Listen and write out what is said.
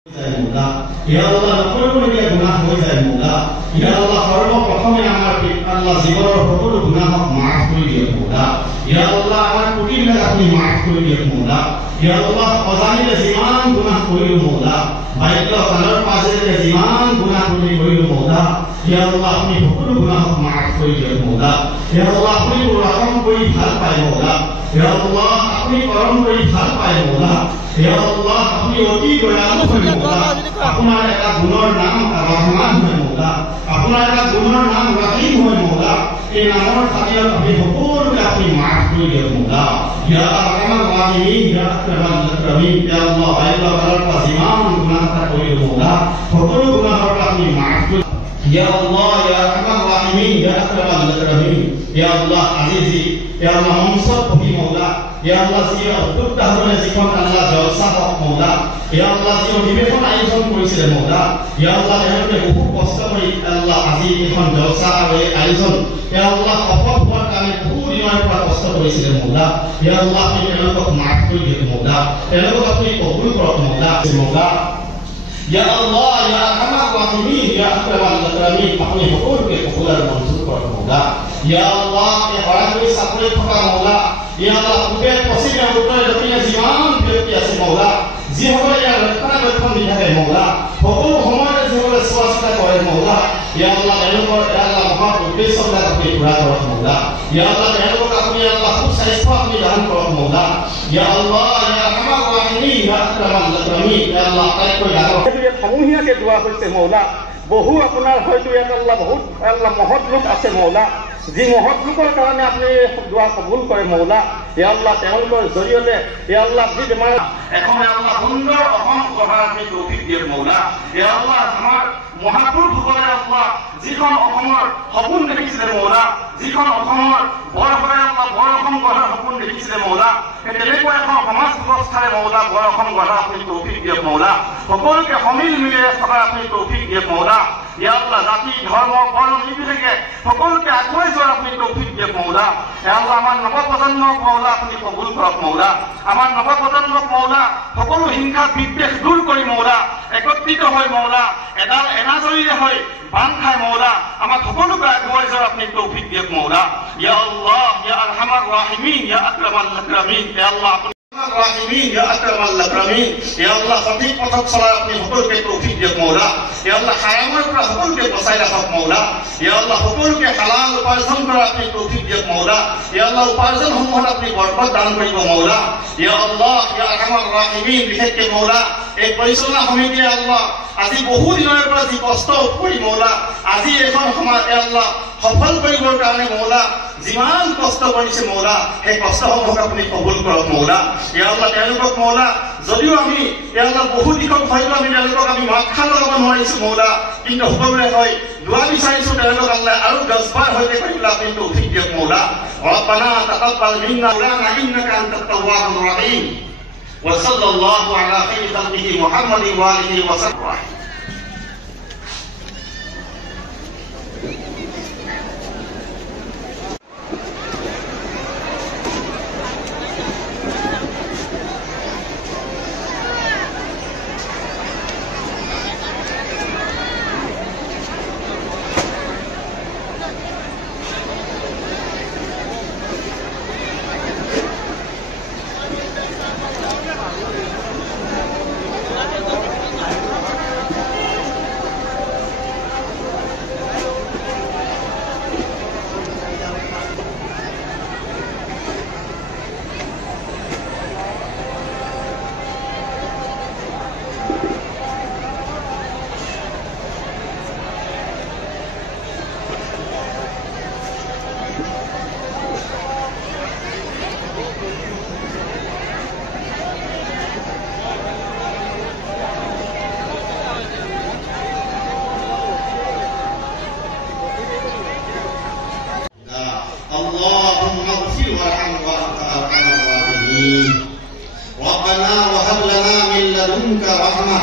Ya Allah, নকৰিবলগীয়া গুনাহ হৈ যায় মোলা। Ya Allah, সৰ্বপ্ৰথমে আমাৰ আল্লাহ জীৱনৰ সকলো গুনাহক মাফ কৰি দিয়ক মোলা। Ya Allah, আমাৰ ত্ৰুটিবিলাক আপুনি মাফ কৰি দিয়ক মোলা। Ya Allah, অজানিতে যিমান গুনাহ কৰিলো মোলা, বাধ্য কালৰ পাছতে যিমান গুনাহ কৰিলো মোলা, Ya Allah, আপুনি সকলো গুনাহক মাফ কৰি দিয়ক মোলা। Ya Allah, আপুনি ৰহম কৰি ভাল পায় মোলা। Ya Allah, আপুনি কৰম কৰি ভাল পায় মোলা। Ya Allah, আপুনি অতি দয়ালু হয় মোলা। আপোনাৰ এটা গুণৰ নাম ৰহমান হয় মোলা। আপোনাৰ এটা গুণৰ নাম ৰহিম হয় মোলা। এই নামৰ খাতিৰত আপুনি সকলোকে আপুনি মাফ কৰি দিয়ক মোলা। ইয়া আৰহামাৰ ৰাহিমিন, ইয়া আকৰামাল মুকৰামিন, ইয়া আল্লাহ, আল্লাহ তাআলাৰ পৰা যিমান গুনাহ কৰিলো মোলা, সকলো গুনাহৰ পৰা আপুনি মাফ কৰি Ya Allah, Ya Arhamar Rahimin, Ya Akramal Mukramin, Ya Allah, Azizi, Ya Allah, Monsot Bhi Mola, Ya Allah, Zia Abdul Tahmane Zikon Allah Jalsa Hok Mola, Ya Allah, Zia Nibekon Aizon Korisile Mola, Ya Allah, Eloke Buhu Kosta Kori Allah Aziz Ikon Jalsa Awe Aizon, Ya Allah, Khofot Hor Kami Buhu Dinar Pra Kosta Korisile Mola, Ya Allah, Apni Elokok Maaf Kori Diok Mola, Elokok Apni Kobul Korok Mola, Mola. Ya Allah, Ya Arhamar Rahimin, Ya Akramal Mukramin, apni সকলকে কবুলার মঞ্জুর করুন মোলা। Ya Allah, এই হরাগুলি সাপরে থকা মোলা। Ya Allah, পূবে পশ্চিমে উত্তরে দক্ষিণে যিমান ব্যক্তি আছে মোলা, যিসকলে ইয়াৰ ৰক্ষণাবেক্ষণ দি থাকে মোলা, সকলো সময়তে যিসকলে চোৱা চিতা কৰে মোলা, Ya Allah, তেওঁলোকৰ মহৎ উদ্দেশ্যবিলাক আপুনি পূৰা কৰক মোলা। Ya Allah, তেওঁলোকক আপুনি সুস্বাস্থ্য আপুনি দান কৰক মোলা। Ya Allah, Ya Arhamar Rahimin, Ya Akramal Mukramin, Ya Allah, আটাইতকৈ ডাঙৰ সমূহীয়াকে দোৱা হৈছে মৌলা। বহু আপোনাৰ হয়তো ইয়াত আল্লাহ বহুত আল্লাহ মহৎ লোক আছে মৌলা, যি মহৎ লোকৰ কাৰণে আপুনি দোৱা কবুল কৰে মৌলা। ইয়া আল্লাহ, তেওঁলোকৰ জৰিয়তে ইয়া আল্লাহ যি বেমাৰ এখন আল্লাহ সুন্দৰ অসম গঢ়াৰ আপুনি তৌফিক দিয়ে মৌলা। ইয়া আল্লাহ, আমাৰ মহাপুৰুষসকলে আল্লাহ যিখন অসমৰ সপোন দেখিছিলে মৌলা, যিখন অসমৰ বৰ অসম গঢ়াৰ সপোন দেখিছিলে মৌলা, সেই তেনেকুৱা এখন সমাজ ব্যৱস্থাৰে মৌলা বৰ অসম গঢ়াৰ আপুনি তৌফিক দিয়ক মৌলা। সকলোকে সমিল মিলেৰে থকাৰ আপুনি তৌফিক দিয়ক মৌলা। ইয়া আল্লাহ, জাতি ধৰ্ম বৰ্ণ নিৰ্বিশেষে সকলোকে আগুৱাই যোৱাৰ আপুনি তৌফিক দিয়ক মৌলা। ইয়া আল্লাহ, আমাৰ নৱপ্ৰজন্মক মৌলা আপুনি কবুল কৰক মৌলা। আমাৰ নৱপ্ৰজন্মক মৌলা সকলো হিংসা বিদ্বেষ দূৰ কৰি মৌলা একত্ৰিত হৈ মৌলা এডাল এনাজৰীৰে হৈ বান্ধ খাই মৌলা আমাক সকলোকে আগুৱাই যোৱাৰ আপুনি তৌফিক দিয়ক মৌলা। ইয়া আল্লাহ, ইয়া আৰহামাৰ ৰাহিমিন, ইয়া আক্ৰামাল মুকৰামিন, ইয়া আল্লাহ ৰাহিমিন, ইয়া আকৰামাল মুকৰামিন, ইয়া আল্লাহ, সঠিক পথত চলাৰ আপুনি সকলোকে তৌফিক দিয়ক মৌলা। ইয়া আল্লাহ, হাৰামৰ পৰা সকলোকে বচাই ৰাখক মৌলা। ইয়া আল্লাহ, সকলোকে হালাল উপাৰ্জন কৰাৰ আপুনি তৌফিক দিয়ক মৌলা। ইয়া আল্লাহ, উপাৰ্জনসমূহত আপুনি বৰকত দান কৰিব মৌলা। ইয়া আল্লাহ, ইয়া আৰহামাৰ ৰাহিমিন, বিশেষকৈ মৌলা এই পৰিচালনা সমিতিয়ে আল্লাহ আজি বহু দিনৰ পৰা যি কষ্ট কৰি মৌলা আজি এখন সমাজ আল্লাহ সফল কৰিবৰ কাৰণে মৌলা যিমান কষ্ট কৰিছে মৌলা, সেই কষ্টসমূহক আপুনি কবুল কৰক মৌলা। ইয়া আল্লাহ, তেওঁলোকক মৌলা যদিও আমি ইয়া আল্লাহ বহু দিশত হয়তো আমি তেওঁলোকক মাতষাৰ লগাব নোৱাৰিছো মৌলা, কিন্তু সকলোৰে হয় দোৱা বিচাৰিছো তেওঁলোক আল্লাহ আৰু 10 বাৰ হয়তো কৰিবলৈ আপুনি তৌফিক দিয়ক মৌলা। ৰব্বানা তাকাব্বাল মিন্না ইন্নাকা আনতাত তাওৱাবুৰ ৰহিম। وصلى الله على خير خلقه محمد وآله وسلم. اللهم اغفر وارحم وانت ارحم الراحمين. ربنا وهب لنا من لدنك رحمة